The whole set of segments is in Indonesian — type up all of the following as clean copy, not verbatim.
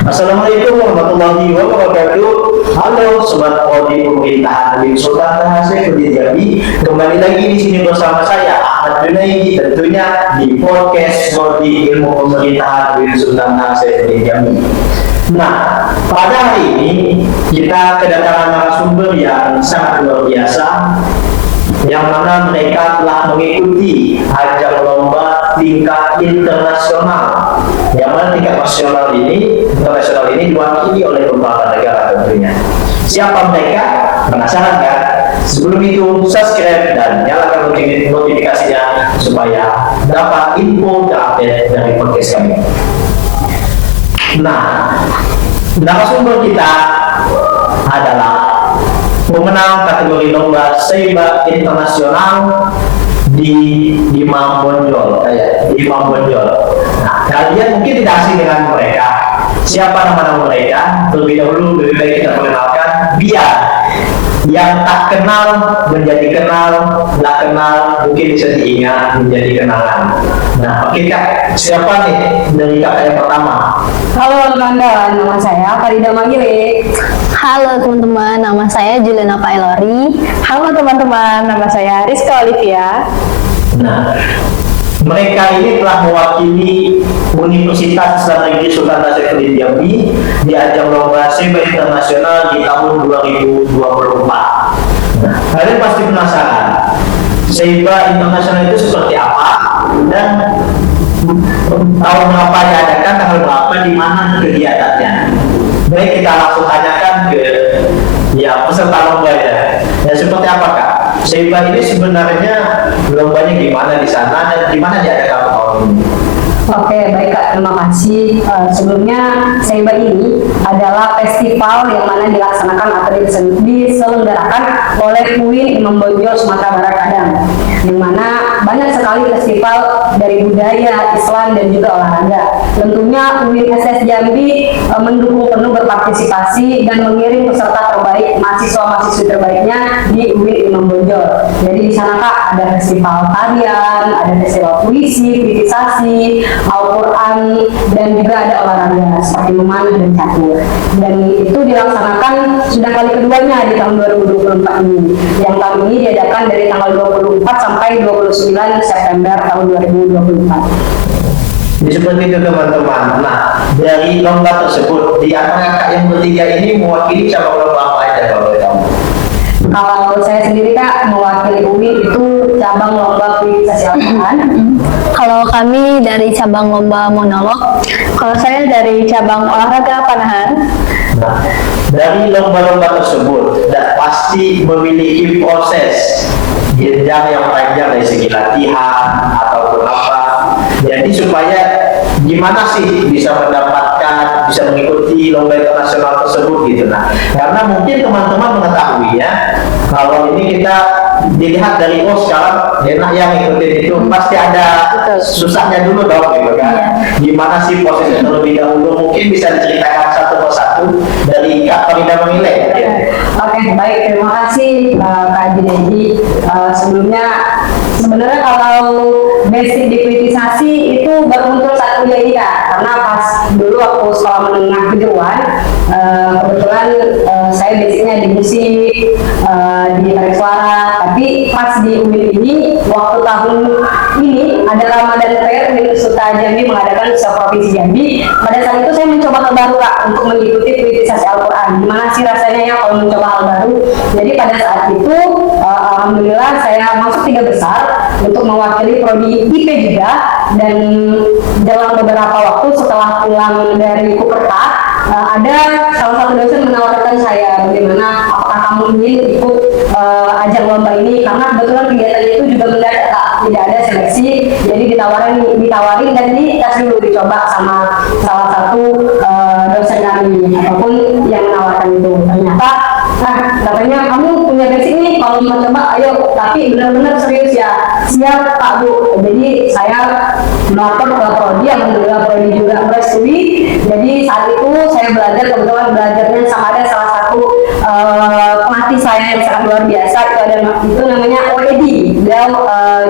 Assalamualaikum warahmatullahi wabarakatuh. Halo sobat Odi pemerintahan Habib Sultan Taha di Jambi. Kembali lagi di sini bersama saya Ahmad Junaidi, tentunya di podcast Odi Ilmu Pemerintahan Habib Sultan Taha di Jambi. Nah, pada hari ini kita kedatangan narasumber yang sangat luar biasa, yang mana mereka telah mengikuti ajang lomba tingkat internasional, yang mana tingkat internasional ini diwakili oleh beberapa negara tentunya. Siapa mereka? Penasaran kan? Sebelum itu subscribe dan nyalakan notifikasinya supaya dapat info terupdate dari podcast kami. Nah, narasumber kita adalah pemenang kategori lomba Seiba internasional di Imam Bonjol. Nah, kalian mungkin tidak asing dengan mereka. Siapa nama-nama mereka? Terlebih dahulu lebih baik kita mengenalkan biar yang tak kenal menjadi kenal, tak kenal mungkin bisa diingat menjadi kenangan. Nah, oke Kak, siapa nih dari kakak yang pertama? Halo teman-teman, nama saya Farida Magile. Halo teman-teman, nama saya Juliana Pailori. Halo teman-teman, nama saya Rizka Olivia. Nah, mereka ini telah mewakili Universitas Islam Negeri Sultan Nasruddin Jambi di ajang lomba Seiba internasional di tahun 2024. Nah, kalian pasti penasaran Seiba internasional itu seperti apa dan tahun berapa diadakan, tanggal berapa, di mana kegiatannya. Baik, kita langsung tanyakan ke peserta lomba ya. Dan seperti apa Kak? Seiba ini sebenarnya lombanya gimana di sana dan gimana diadakan tahun ini? Oke, baik Kak, terima kasih. Sebelumnya, Seiba ini adalah festival yang mana dilaksanakan atau diselenggarakan oleh UIN Imam Bonjol Sumatera Barat Kadang, yang mana banyak sekali festival dari budaya, Islam, dan juga olahraga. Tentunya UIN SS Jambi mendukung penuh berpartisipasi dan mengirim peserta terbaik, mahasiswa-mahasiswi terbaiknya di UIN Imam Bonjol. Jadi di sana Kak ada festival tarian, ada festival puisi, kritisasi, Al-Quran, dan juga ada olahraga seperti memanah dan catur. Dan itu dilaksanakan sudah kali keduanya di tahun 2024 ini. Yang tahun ini diadakan dari tanggal 24 sampai 29 September tahun 2024. Jadi seperti itu teman-teman. Nah, dari lomba tersebut, di antara kakak yang bertiga ini mewakili cabang lomba apa aja kalau boleh tahu? Kalau saya sendiri Kak mewakili UIN itu cabang lomba kritisasi Al-Quran. Kalau kami dari cabang lomba monolog. Kalau saya dari cabang olahraga panahan. Nah, dari lomba-lomba tersebut pasti memiliki proses jenjang yang panjang dari segi latihan ataupun apa. Jadi supaya gimana sih bisa mengikuti lomba internasional tersebut gitu. Nah, karena mungkin teman-teman mengetahui ya, kalau ini kita dilihat dari sekarang enak yang ngikutin itu pasti ada susahnya dulu dong gitu kan. Gimana sih prosesnya terlebih dahulu, mungkin bisa diceritakan satu persatu dari Kak Farida Magile ya. Oke, baik, terima kasih Kak Junaidi. Sebelumnya sebenarnya kalau basic di kritisasi itu baru muncul saat kuliah ini Kak, karena pas dulu aku sekolah menengah kejuruan, kebetulan saya basicnya di musik, di tarik suara, tapi pas di UIN ini waktu tahun ini ada Ramadan Fair Universitas Jambi mengadakan provinsi Jambi. Pada saat itu saya mencoba hal baru Kak untuk mengikuti kritisasi Al-Quran. Gimana sih rasanya ya kalau mencoba hal baru? Jadi pada saat itu alhamdulillah saya masuk 3 besar untuk mewakili prodi IP juga, dan dalam beberapa waktu setelah pulang dari Kuperta ada salah satu dosen menawarkan saya bagaimana apakah kamu ingin ikut ajang lomba ini, karena kebetulan kegiatannya itu juga mendadak Kak, tidak ada seleksi, jadi ditawarin dan dikasih dulu dicoba sama salah satu dosen kami ataupun yang menawarkan itu. Ternyata katanya kamu punya basic nih, kalau mau coba ayo, tapi benar-benar serius ya. Siap Pak Bu. Jadi saya melapor ke prodi, alhamdulillah prodi juga merestui. Jadi saat itu saya belajar, kebetulan belajarnya sama ada salah satu pelatih saya yang sangat luar biasa, itu namanya Oedi. Dia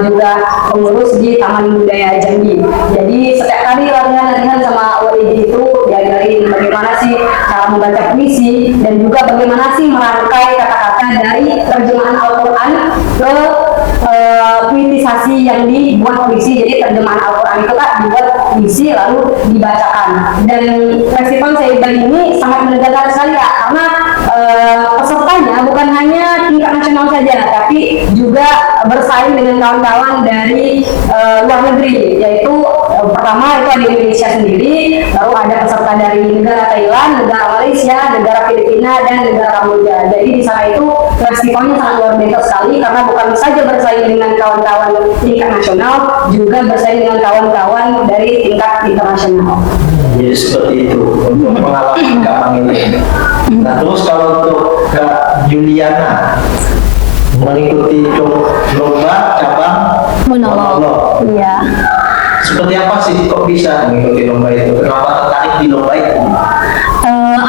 juga pengurus di Taman Budaya Jambi. Jadi setiap kali latihan sama Oedi itu diajarin bagaimana dibuat puisi, jadi terjemahan Al-Quran itu Kak dibuat puisi lalu dibacakan. Dan festival Saiba ini sangat menegakkan sekali Kak, karena pesertanya bukan hanya tingkat nasional saja, tapi juga bersaing dengan kawan-kawan dari luar negeri, yaitu pertama itu ada Indonesia sendiri, lalu ada peserta dari negara Thailand, negara Malaysia, negara Filipina, dan negara Kamboja. Jadi di sana itu festivalnya sangat luar biasa sekali, karena bukan saja bersaing dengan kawan-kawan tingkat nasional, juga bersaing dengan kawan-kawan dari tingkat internasional. Jadi seperti itu untuk pengalaman Kak Mang ini. Nah terus kalau untuk Kak Juliana mengikuti lomba cabang Monolog. Iya. seperti apa sih kok bisa mengikuti lomba itu? Kenapa tertarik di lomba itu?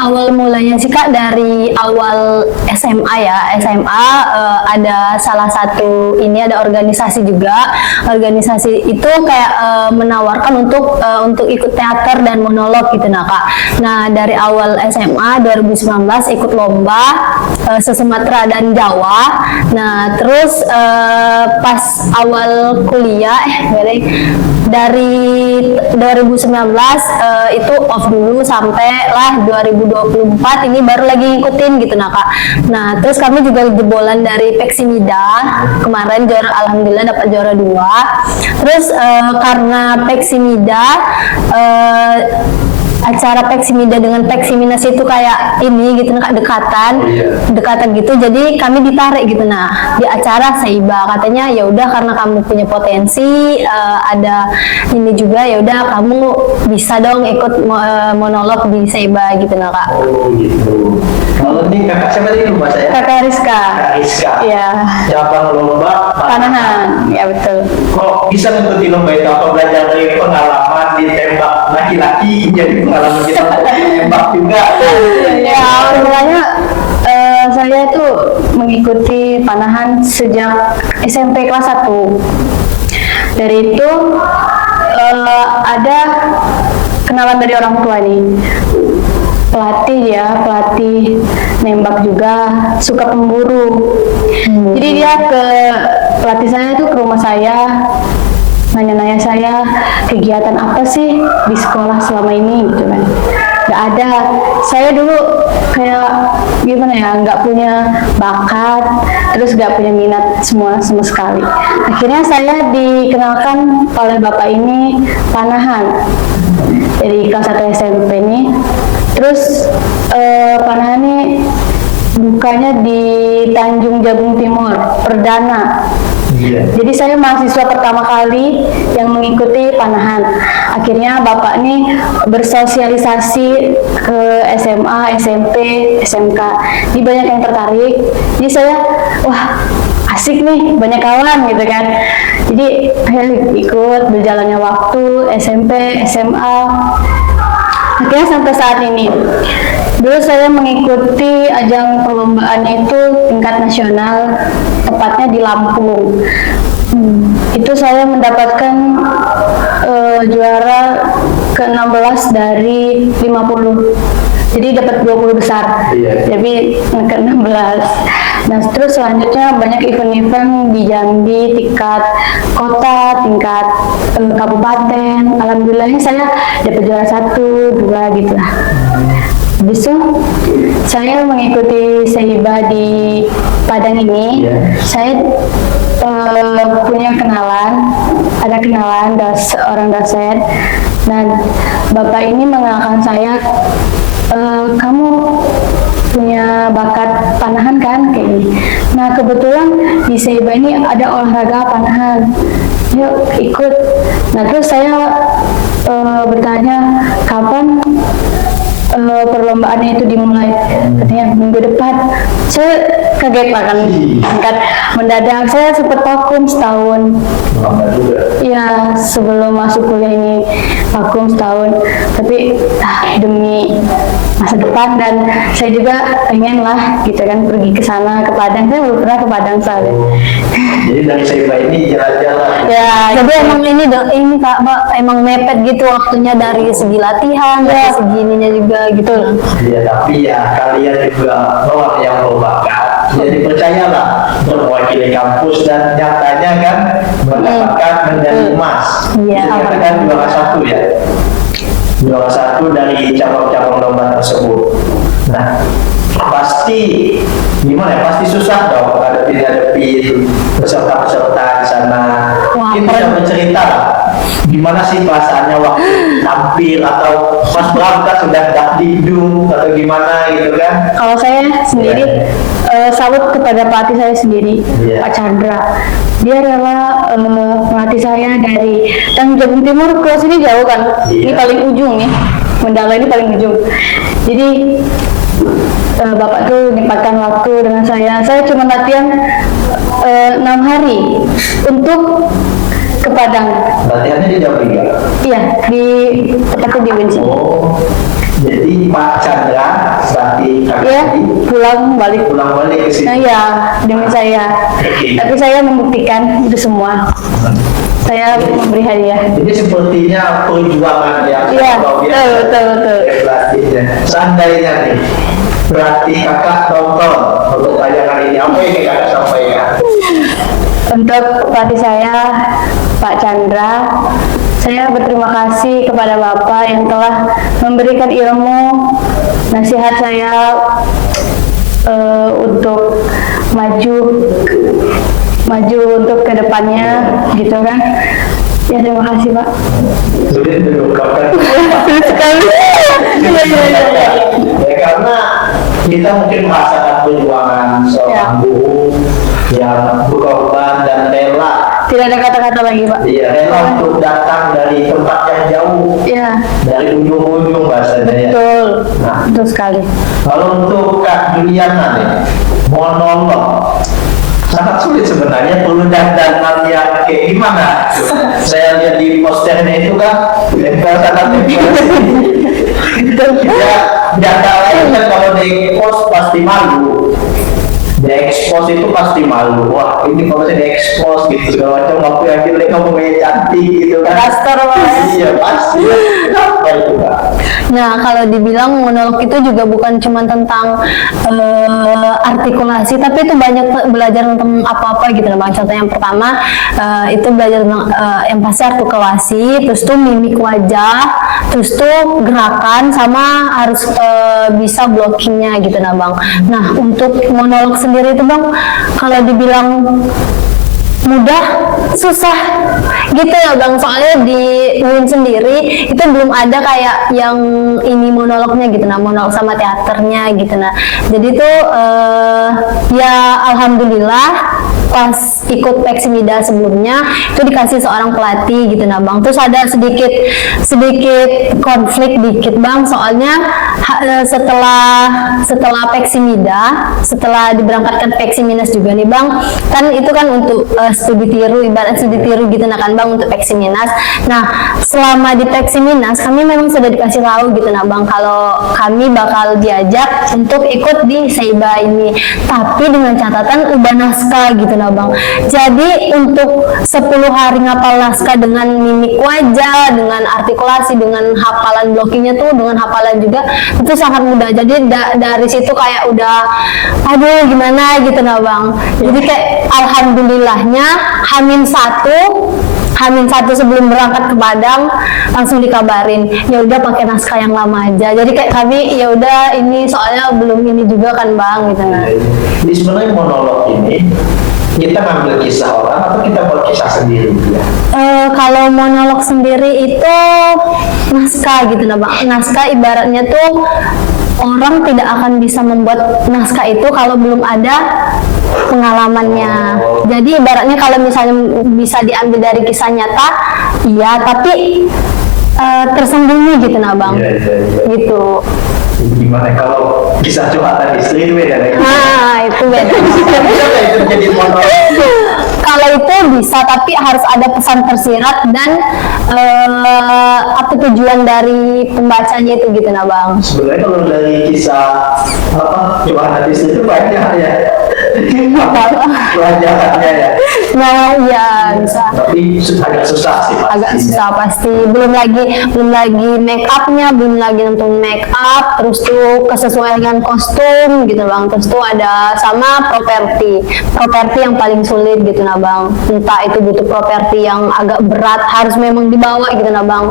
Awal mulanya sih Kak dari awal SMA ya, SMA ada salah satu ini ada organisasi juga. Organisasi itu kayak menawarkan untuk ikut teater dan monolog gitu nah Kak. Nah dari awal SMA 2019 ikut lomba se-Sumatera dan Jawa. Nah terus pas awal kuliah dari 2019 itu off dulu sampai lah 2024 ini baru lagi ngikutin gitu nah Kak. Nah terus kami juga jebolan dari Peksimida kemarin alhamdulillah dapat juara 2. Terus karena Peksimida acara Peksimida dengan Peksiminasi itu kayak ini gitu nah dekatan gitu, jadi kami ditarik gitu nah di acara Saiba, katanya ya udah karena kamu punya potensi ada ini juga, ya udah kamu bisa dong ikut monolog di Saiba gitu nah Kak. Oh gitu. Kalau ini kakak siapa tadi lupa saya? Kakak Rizka. Kak Rizka. Iya. Cabang lomba Panahan, ya betul. Kok bisa mengikuti lomba itu? Apa belajar dari pengalaman ditembak laki-laki jadi pengalaman kita ditembak juga? Ya awalnya saya tuh mengikuti panahan sejak SMP kelas 1. Dari itu ada kenalan dari orang tua nih. Pelatih nembak juga, suka pemburu. Jadi dia pelatih saya tuh ke rumah saya, nanya-nanya saya kegiatan apa sih di sekolah selama ini gitu kan. Gak ada, saya dulu kayak gimana ya, nggak punya bakat, terus nggak punya minat sama sekali. Akhirnya saya dikenalkan oleh bapak ini panahan dari kelas 1 SMP nih. Terus panahan ini bukanya di Tanjung Jabung Timur, perdana. Jadi saya mahasiswa pertama kali yang mengikuti panahan. Akhirnya bapak ini bersosialisasi ke SMA, SMP, SMK. Jadi banyak yang tertarik. Jadi saya, wah asik nih, banyak kawan gitu kan. Jadi akhirnya ikut, berjalannya waktu, SMP, SMA. Akhirnya sampai saat ini. Dulu saya mengikuti ajang perlombaan itu tingkat nasional, tepatnya di Lampung. Itu saya mendapatkan juara ke-16 dari 50. Jadi dapat 20 besar. Jadi ke-16. Nah, terus selanjutnya banyak event-event di Jambi, tingkat kota, tingkat kabupaten. Alhamdulillahnya saya dapat juara 1, 2 gitu lah. Habis itu saya mengikuti Saiba di Padang ini. Saya punya ada kenalan seorang dosen. Nah, bapak ini mengenalkan saya, kamu punya bakat panahan kan kayak gini. Nah kebetulan di Saiba ini ada olahraga panahan, yuk ikut. Nah terus saya bertanya kapan perlombaannya itu dimulai, katanya minggu depan. Saya kaget lah kan, mendadak. Saya sempat vakum setahun. Iya, sebelum masuk kuliah ini vakum setahun. Tapi demi masa depan dan saya juga pengen lah gitu kan pergi ke sana, ke Padang. Saya belum pernah ke Padang soalnya. Jadi dari Saiba ini jalan-jalan. Ya, jadi emang ini Kak, emang mepet gitu waktunya dari segi latihan, dari segi ininya juga gitu. Iya, tapi ya kalian juga orang yang berbakat jadi percayalah berwakili kampus dan nyatanya kan mendapatkan medali emas. Iya, Dikatakan juara 1 ya, juara 1 dari cabang-cabang lomba tersebut. Nah, pasti gimana ya? Pasti susah dong hadapi peserta-peserta di sana. Wah, Kita bisa bercerita lah, gimana sih perasaannya waktu tampil atau pas berangkat sudah dakdikduk atau gimana gitu kan? Kalau saya sendiri salut kepada pelatih saya sendiri, Iya. Pak Chandra. Dia rela melatih saya dari Jagung Timur ke sini jauh kan. Ini Iya. paling ujung ya. Mandala ini paling ujung. Jadi Bapak tuh menyempatkan waktu dengan saya. Saya cuma latihan 6 hari untuk ke Padang. Latihannya di jam 3. Iya, di tepatnya di Winston. Oh, jadi Pak Chandra pelatih Iya, kaki pulang balik. pulang balik ke sini. Nah, ya, demi saya. Oke. Tapi saya membuktikan itu semua. Saya memberi hadiah. Jadi sepertinya perjuangan yang Iya, luar biasa betul. dari pelatihnya. Seandainya nih pelatih kakak nonton untuk tayangan ini, apa yang kakak sampaikan? Untuk pelatih saya, Pak Chandra, saya berterima kasih kepada Bapak yang telah memberikan ilmu, nasihat saya untuk maju untuk kedepannya, gitu kan? Ya, terima kasih Pak. Sulit diungkapkan. Sulit sekali. Ya, karena kita mungkin merasakan perjuangan seorang guru yang berkorban dan rela. Tidak ada kata-kata lagi Pak. Iya, rela untuk datang dari tempat yang jauh, Ya, dari ujung-ujung bahasanya ya. betul. Nah, Betul sekali. kalau untuk Kak Juliana nih, monolog sangat sulit sebenarnya, perlu dandanan yang kayak gimana? Saya lihat di posternya itu kan, sangat ya, janda lain kan kalau di expose pasti malu. Di expose itu pasti malu. Wah, ini kalau saya di expose gitu segala macam, aku yakin mereka mau kayak cantik gitu kan. Kastor Pak. Iya pasti. Kenapa itu Kak? Nah, kalau dibilang monolog itu juga bukan cuma tentang artikulasi, tapi itu banyak belajar tentang apa-apa gitu loh Bang. Contoh yang pertama itu belajar tentang yang pasti artikulasi, terus tuh mimik wajah, terus tuh gerakan, sama harus bisa blockingnya gitu nah Bang. Nah, untuk monolog sendiri itu Bang, kalau dibilang mudah, susah gitu ya Bang, soalnya di UIN sendiri itu belum ada kayak yang ini monolognya gitu nah, monolog sama teaternya gitu nah. Jadi tuh ya alhamdulillah pas ikut Peksimida sebelumnya itu dikasih seorang pelatih gitu nah Bang. Terus ada sedikit konflik dikit Bang, soalnya setelah Peksimida, setelah diberangkatkan Peksiminus juga nih Bang, kan itu kan untuk studi tiru, ibarat studi tiru gitu nah kan Bang, untuk Peksiminus. Nah, selama di Peksiminus kami memang sudah dikasih tahu gitu nah Bang, kalau kami bakal diajak untuk ikut di Seiba ini, tapi dengan catatan ubah naskah gitu nah Bang. Jadi untuk 10 hari ngapal naskah dengan mimik wajah, dengan artikulasi, dengan hafalan blockingnya tuh, dengan hafalan juga itu sangat mudah. Jadi dari situ kayak udah aduh gimana gitu nah Bang. Jadi kayak alhamdulillahnya Hamin satu sebelum berangkat ke Padang langsung dikabarin, ya udah pakai naskah yang lama aja. Jadi kayak kami ya udah, ini soalnya belum ini juga kan Bang gitu nah. Jadi sebenarnya monolog ini kita ngambil kisah orang atau kita buat kisah sendiri ya? Kalau monolog sendiri itu naskah gitu nah Bang. Naskah ibaratnya tuh orang tidak akan bisa membuat naskah itu kalau belum ada pengalamannya. Jadi ibaratnya kalau misalnya bisa diambil dari kisah nyata, iya, tapi tersembunyi gitu nah Bang. Iya. Gitu. Gimana kalau kisah curhatan istri itu beda lagi? Nah, itu beda. Bisa nggak itu jadi monolog? Kalau itu bisa, tapi harus ada pesan tersirat dan apa tujuan dari pembacanya itu gitu nah Bang. Sebenarnya kalau dari kisah curhatan istri itu banyak ya. Pelajarannya ya. Nah, iya bisa. Tapi agak susah sih pastinya. Agak susah pasti. Belum lagi make upnya, belum lagi nonton make up, terus tuh kesesuaian dengan kostum gitu bang. Terus tuh ada sama properti yang paling sulit gitu nah bang. Entah itu butuh properti yang agak berat, harus memang dibawa gitu nah bang.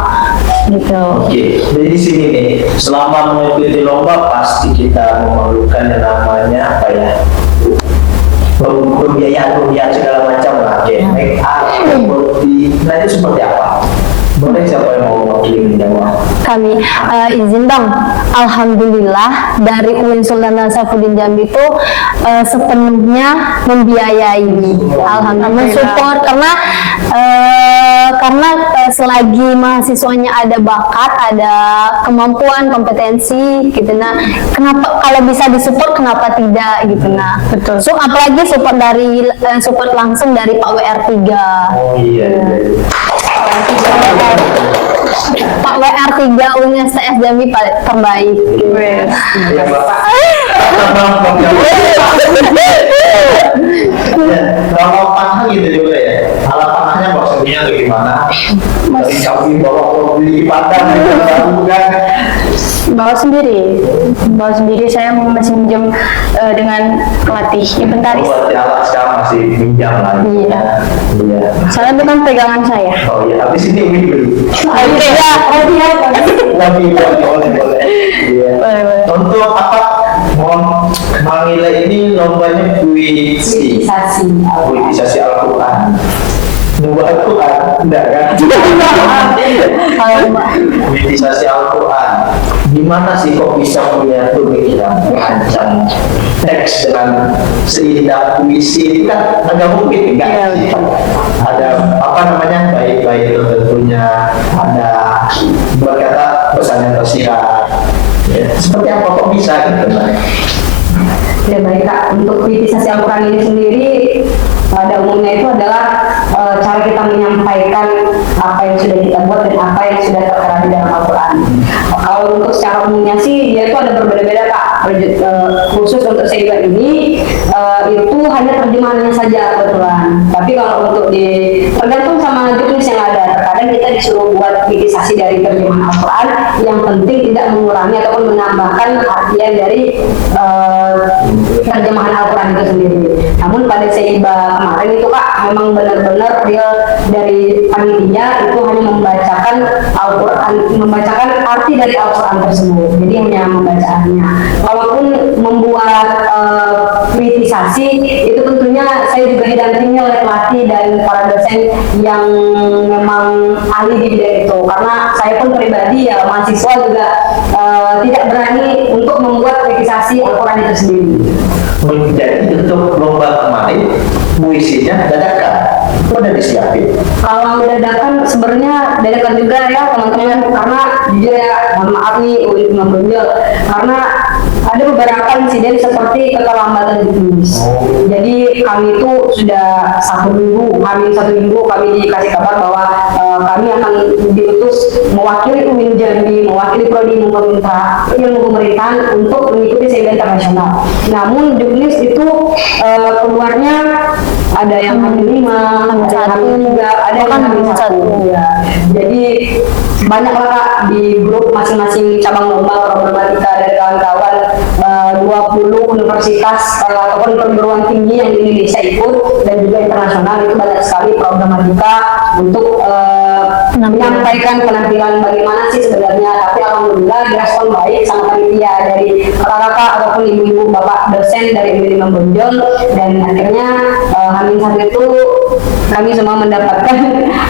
Gitu. Oke, jadi di sini nih, selama mengikuti lomba pasti kita memerlukan yang namanya apa ya? Pembiayaan segala macam lah, kayak make up, seperti, nah itu seperti apa? Boleh siapa yang mau mewakili menjawab? Kami izin bang, alhamdulillah dari UIN Sultan Nasafuddin Jambi itu sepenuhnya membiayai, alhamdulillah mensupport karena selagi mahasiswanya ada bakat, ada kemampuan, kompetensi gitu nah, kenapa kalau bisa disupport kenapa tidak gitu nah. Betul. So apalagi support langsung dari Pak WR3. Oh iya. Pak WR3 UNSTS Jambi terbaik. Iya Bapak. Kalau panah gitu juga ya. Alat panahnya maksudnya tuh gimana? Dari kami bawa beli di padang gitu bukan? Bawa sendiri saya masih minjem dengan pelatih inventaris. Oh, berarti alat sekarang masih minjam lagi. Iya. Iya. Soalnya bukan pegangan saya. Oh iya, habis ini Umi beli. Oke ya, Boleh. Iya. Boleh. Untuk apa? Menilai ini lombanya puisi Al-Quran. Membuat Al-Quran, enggak kan? Puitisasi Al-Quran. Gimana sih kok bisa punya pemikiran merancang teks dengan seindah puisi? Itu kan agak mungkin enggak? Ada apa namanya? Baik-baik itu tentunya ada berkata pesan yang tersirat. Ya, seperti apa kok bisa gitu? Ya baik Kak, untuk kritisasi Al-Quran ini sendiri pada umumnya itu adalah cara kita menyampaikan apa yang sudah kita buat dan apa yang sudah tertera di dalam Al-Quran. Kalau untuk secara umumnya sih, ya itu ada berbeda-beda Kak. Khusus untuk Seiba ini, itu hanya terjemahannya saja kebetulan. Tapi kalau untuk tergantung sama juknis yang ada. Terkadang kita disuruh buat kritisasi dari terjemahan Al-Quran, yang penting tidak mengurangi ataupun menambahkan artian dari terjemahan Al-Quran itu sendiri. Namun pada Seiba kemarin itu Kak, memang benar-benar real dari panitia itu hanya membacakan Al-Quran, membacakan arti dari Al-Quran tersebut. Jadi hanya membacaannya. Kalaupun membuat kritisasi, itu tentunya saya juga didampingi oleh pelatih dan para dosen yang memang ahli di bidang itu. Karena saya pun pribadi ya mahasiswa juga tidak berani untuk membuat kritisasi Al-Quran itu sendiri. Jadi untuk lomba kemarin puisinya dadakan, udah disiapin. Kalau dadakan sebenarnya dadakan juga ya teman-teman, karena jujur ya mohon maaf nih karena ada beberapa insiden seperti keterlambatan juknis. Jadi kami itu sudah satu minggu kami dikasih kabar bahwa kami akan diutus mewakili UIN Jambi, mewakili prodi ilmu pemerintahan untuk mengikuti Seiba internasional. Namun juknis itu keluarnya ada yang H5, ada yang H3, ya. Jadi banyaklah Kak di grup masing-masing cabang lomba problematika dari kawan-kawan 20 universitas ataupun perguruan tinggi yang di Indonesia ikut dan juga internasional, itu banyak sekali problematika untuk menyampaikan penampilan bagaimana sih sebenarnya. Tapi alhamdulillah direspon baik sama panitia dari kakak-kakak ataupun ibu-ibu bapak dosen dari UIN Imam Bonjol, dan akhirnya H1 itu kami semua mendapatkan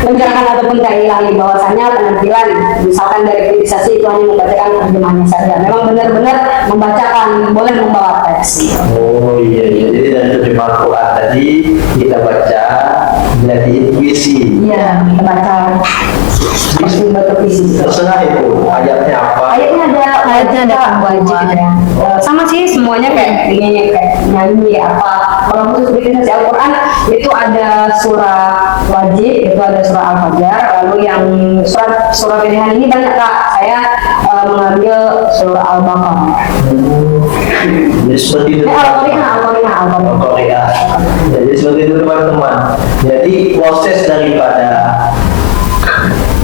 pencerahan ataupun ilahi bahwasanya penampilan misalkan dari kritisasi itu hanya membacakan terjemahannya saja. Memang benar-benar membacakan, boleh membawa teks. Oh iya, jadi dari terjemahan Quran tadi kita baca jadi puisi. Iya, kita baca. Pasti baca puisi. Terserah itu ayatnya apa. Ayatnya ada wajib ya. Sama sih semuanya kayak ini kayak nyanyi apa. Kalau khusus kritisasi Al-Quran itu ada surah wajib, itu ada surah Al-Fajr. Lalu yang surah pilihan ini banyak Kak. Saya mengambil surah Al-Baqarah. Jadi seperti itu. Al-Qari'ah. Jadi seperti itu teman-teman. Jadi proses daripada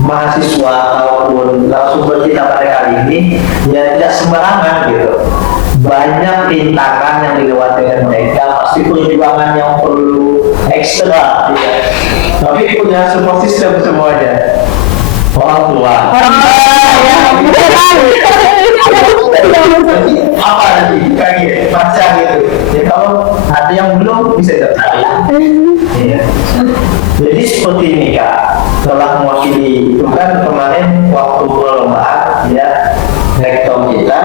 mahasiswa ataupun narasumber kita pada kali ini ya tidak sembarangan gitu. Banyak rintangan yang dilewati oleh mereka, pasti perjuangan yang perlu ekstra ya. Tapi punya support system semuanya. Orang tua. Apa lagi kayak baca gitu. Ya kalau ada yang belum bisa daftar. Iya. Jadi seperti ini Kak, telah mewakili itu kan kemarin waktu perlombaan ya rektor kita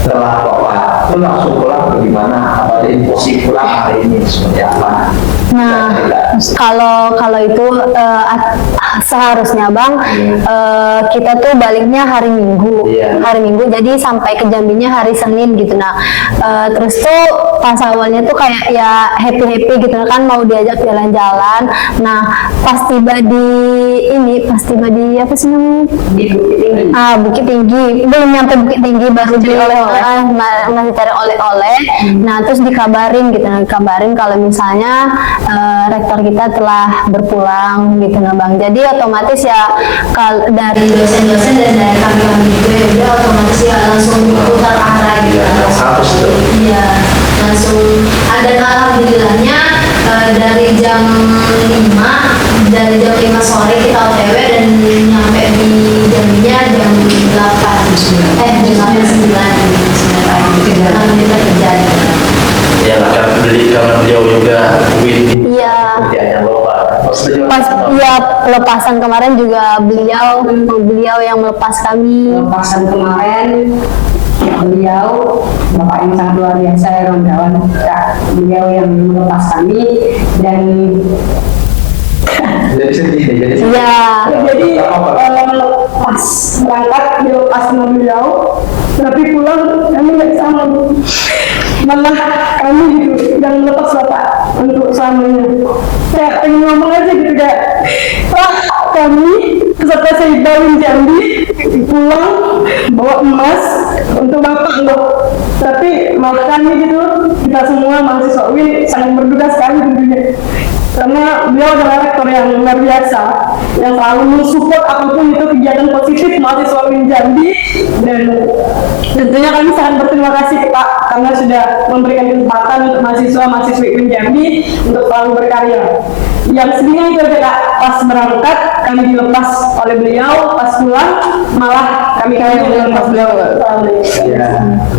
telah bawa itu langsung pulang bagaimana apa info pulang hari ini seperti apa. Nah, kalau itu seharusnya Bang kita tuh baliknya hari Minggu. Hari Minggu jadi sampai ke Jambinya hari Senin gitu. Nah, terus tuh pas awalnya tuh kayak ya happy gitu kan mau diajak jalan-jalan. Nah, pas tiba di apa sih namanya? Di Bukit Tinggi. Bukit Tinggi. Belum nyampe Bukit Tinggi baru beli oleh-oleh. Masih cari oleh-oleh. Nah, terus dikabarin gitu. Nah, dikabarin kalau misalnya rektor kita telah berpulang gitu nah Bang. Jadi otomatis ya dari dosen-dosen dan dari kami juga ya otomatis ya langsung putar arah gitu. Iya, langsung ada alhamdulillahnya dari jam 5 sore kita OTW dan nyampe di Jambinya jam 8 jam 9 pagi karena kita kerja Ya akan beli karena beliau juga win. Iya. Yang lomba. Pas ya pelepasan kemarin juga beliau yang melepas kami. Pelepasan kemarin beliau bapak yang sangat luar biasa ya kawan-kawan. Beliau yang melepas kami dan jadi sedih. Iya. Jadi pas berangkat dilepas sama beliau, tapi pulang kami nggak sama. Malah kami gitu yang melepas bapak untuk selamanya. Kayak pengen ngomong aja gitu kayak, Pak kami peserta Sehibawin Jambi pulang bawa emas untuk bapak loh. Tapi malah kami gitu kita semua mahasiswa UIN sangat berduka sekali tentunya. Karena beliau adalah rektor yang luar biasa yang selalu mensupport apapun itu kegiatan positif mahasiswa UIN Jambi dan tentunya kami sangat berterima kasih Pak karena sudah memberikan kesempatan untuk mahasiswa-mahasiswi UIN Jambi untuk selalu berkarya. Yang sedihnya itu aja Kak, pas berangkat kami dilepas oleh beliau, pas pulang malah kami dilepas beliau.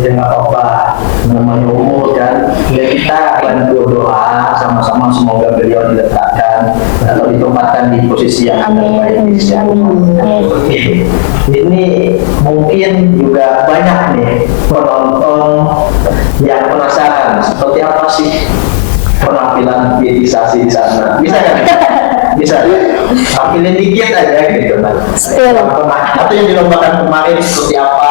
Ya nggak apa-apa, namanya umur kan. Ya kita bantu doa sama-sama semoga beliau diletakkan atau ditempatkan di posisi yang terbaik. Amin. Ini mungkin juga banyak nih penonton yang penasaran seperti apa sih penampilan pietisasi di sana. Bisa kan? Bisa tampilin dikit aja gitu kan. Atau yang dilombakan kemarin seperti apa?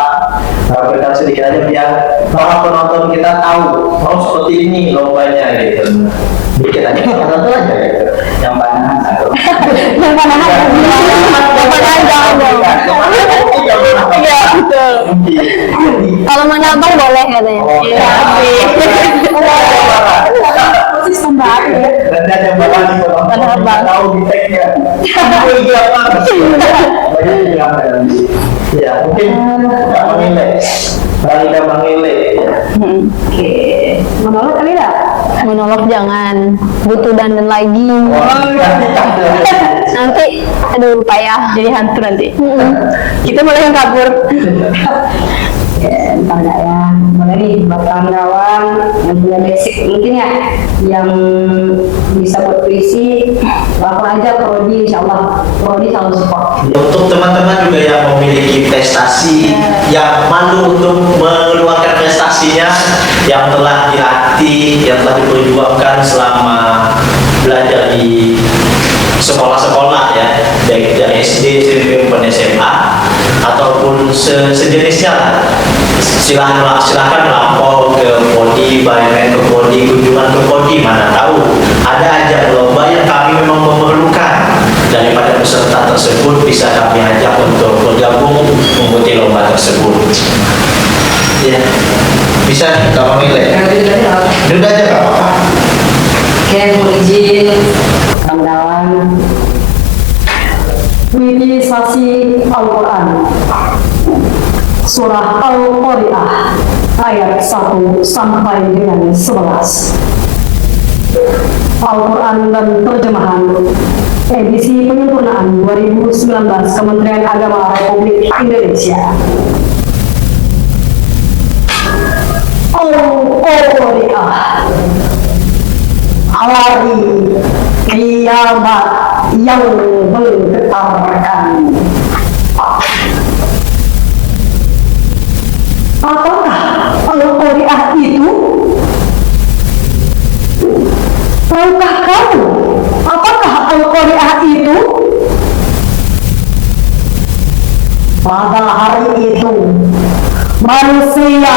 Berikan sedikit aja biar para penonton kita tahu seperti ini lombanya gitu. Dikit aja, penonton aja gitu. Yang panahan satu. Yang panahan jangan dong. Iya betul. Kalau mana abang boleh katanya. Posisi kembali ya. Nanti ada bapak di bawah tahu di tag-nya. Itu apa? Banyak yang ya mungkin nggak menilai. Balik nggak menilai. Oke, monolog kali lah. Monolog jangan, butuh dandan lagi. Nanti, aduh payah jadi hantu nanti. Kita mulai yang kabur. Ya, entar nggak ya. Mulai nih buat kawan-kawan yang punya basic mungkin ya, yang bisa buat puisi, lapor aja ke Prodi, insyaallah Prodi selalu support. Untuk teman-teman juga yang memiliki prestasi, yang malu untuk mengeluarkan prestasinya, yang telah dilatih, yang telah diperjuangkan selama belajar di sekolah-sekolah ya, baik dari SD, SMP maupun SMA ataupun sejenisnya lah. Silahkan lapor ke Prodi, bayangkan ke Prodi, kunjungan ke Prodi, mana tahu ada ajang lomba yang kami memang memerlukan daripada peserta tersebut bisa kami ajak untuk bergabung mengikuti lomba tersebut. Ya, bisa kalau milih. Udah aja nggak apa-apa. Oke, mohon izin kawan-kawan. Puitisasi Al-Quran Surah Al-Qari'ah ayat 1 sampai dengan 11. Al-Quran dan terjemahan edisi penyempurnaan 2019 Kementerian Agama Republik Indonesia. Al-Qari'ah, hari kiamat yang menggetarkan. Apakah Al-Qari'ah itu? Tahukah kamu apakah Al-Qari'ah itu? Pada hari itu manusia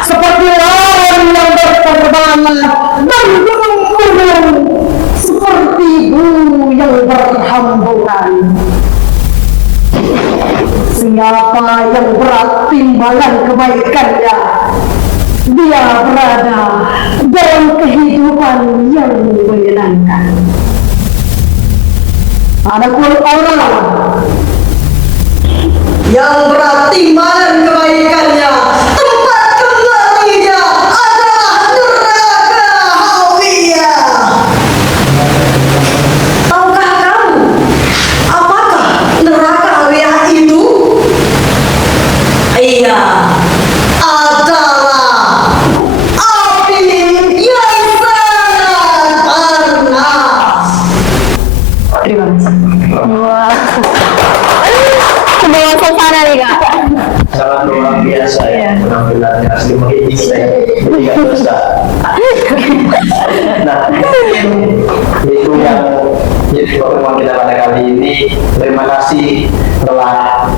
seperti lawan yang berterbangan dan gunung-gunung seperti bulu yang berhamburan. Siapa yang berat timbangan kebaikannya, dia berada dalam kehidupan yang menyenangkan. Adapun orang yang berat timbangan kebaikannya, tempat kembalinya adalah neraka hawiyah. Tahukah kamu apakah neraka hawiyah itu? Iya, adalah api yang sangat panas. Terima kasih. Wah. Kebawa suasana nih Kak. Sangat luar biasa ya penampilannya, asli menghibur saya, jadi nggak dosa. Nah, itu yang jadi pertemuan kita pada kali ini. Terima kasih telah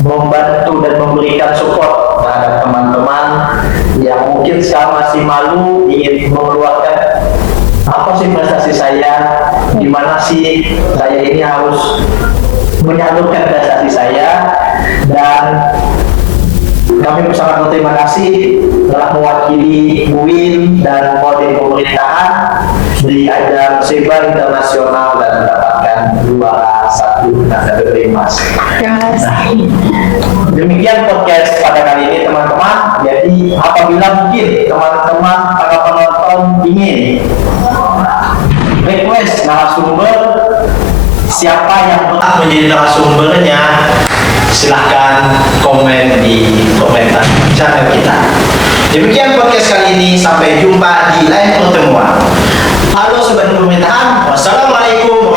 membantu dan memberikan support terhadap teman-teman yang mungkin sekarang masih malu ingin mengeluarkan apa sih prestasi saya, gimana sih saya ini harus menyalurkan prestasi saya. Dan kami sangat berterima kasih telah mewakili UIN dan Kodim Pemerintahan di ajang SEBA Internasional dan mendapatkan juara 1 dan medali emas. Terima kasih. Demikian podcast pada kali ini teman-teman. Jadi apabila mungkin teman-teman para penonton ingin request narasumber, siapa yang berhak menjadi narasumbernya, silahkan komen di komentar channel kita. Demikian podcast kali ini, sampai jumpa di lain pertemuan. Halo Sobat Pemerintahan, wassalamualaikum